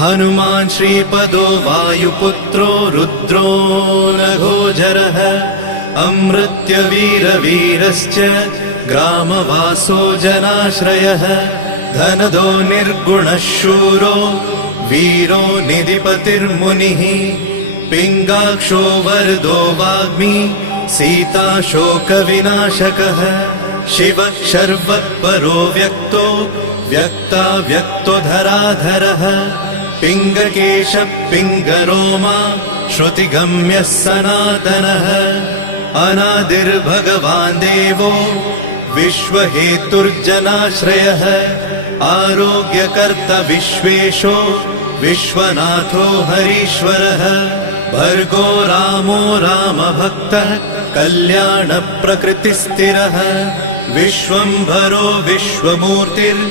हनुमान् श्रीपदो वायुपुत्रो रुद्रो नघोजरः अमृत्यवीरवीरश्च ग्रामवासो जनाश्रयः धनदो निर्गुणः शूरो वीरो निधिपतिर्मुनिः पिङ्गाक्षो वरदो वाग्मी सीताशोकविनाशकः शिवः शर्वत्परो व्यक्तो व्यक्ताव्यक्तो धराधरः पिङ्गकेशः पिङ्गरोमा श्रुतिगम्यः सनातनः अनादिर्भगवान् देवो विश्वहेतुर्जनाश्रयः आरोग्यकर्ता विश्वेशो विश्वनाथो हरीश्वरः भर्गो रामो रामभक्तः कल्याणप्रकृतिस्थिरः विश्वम्भरो विश्वमूर्तिर्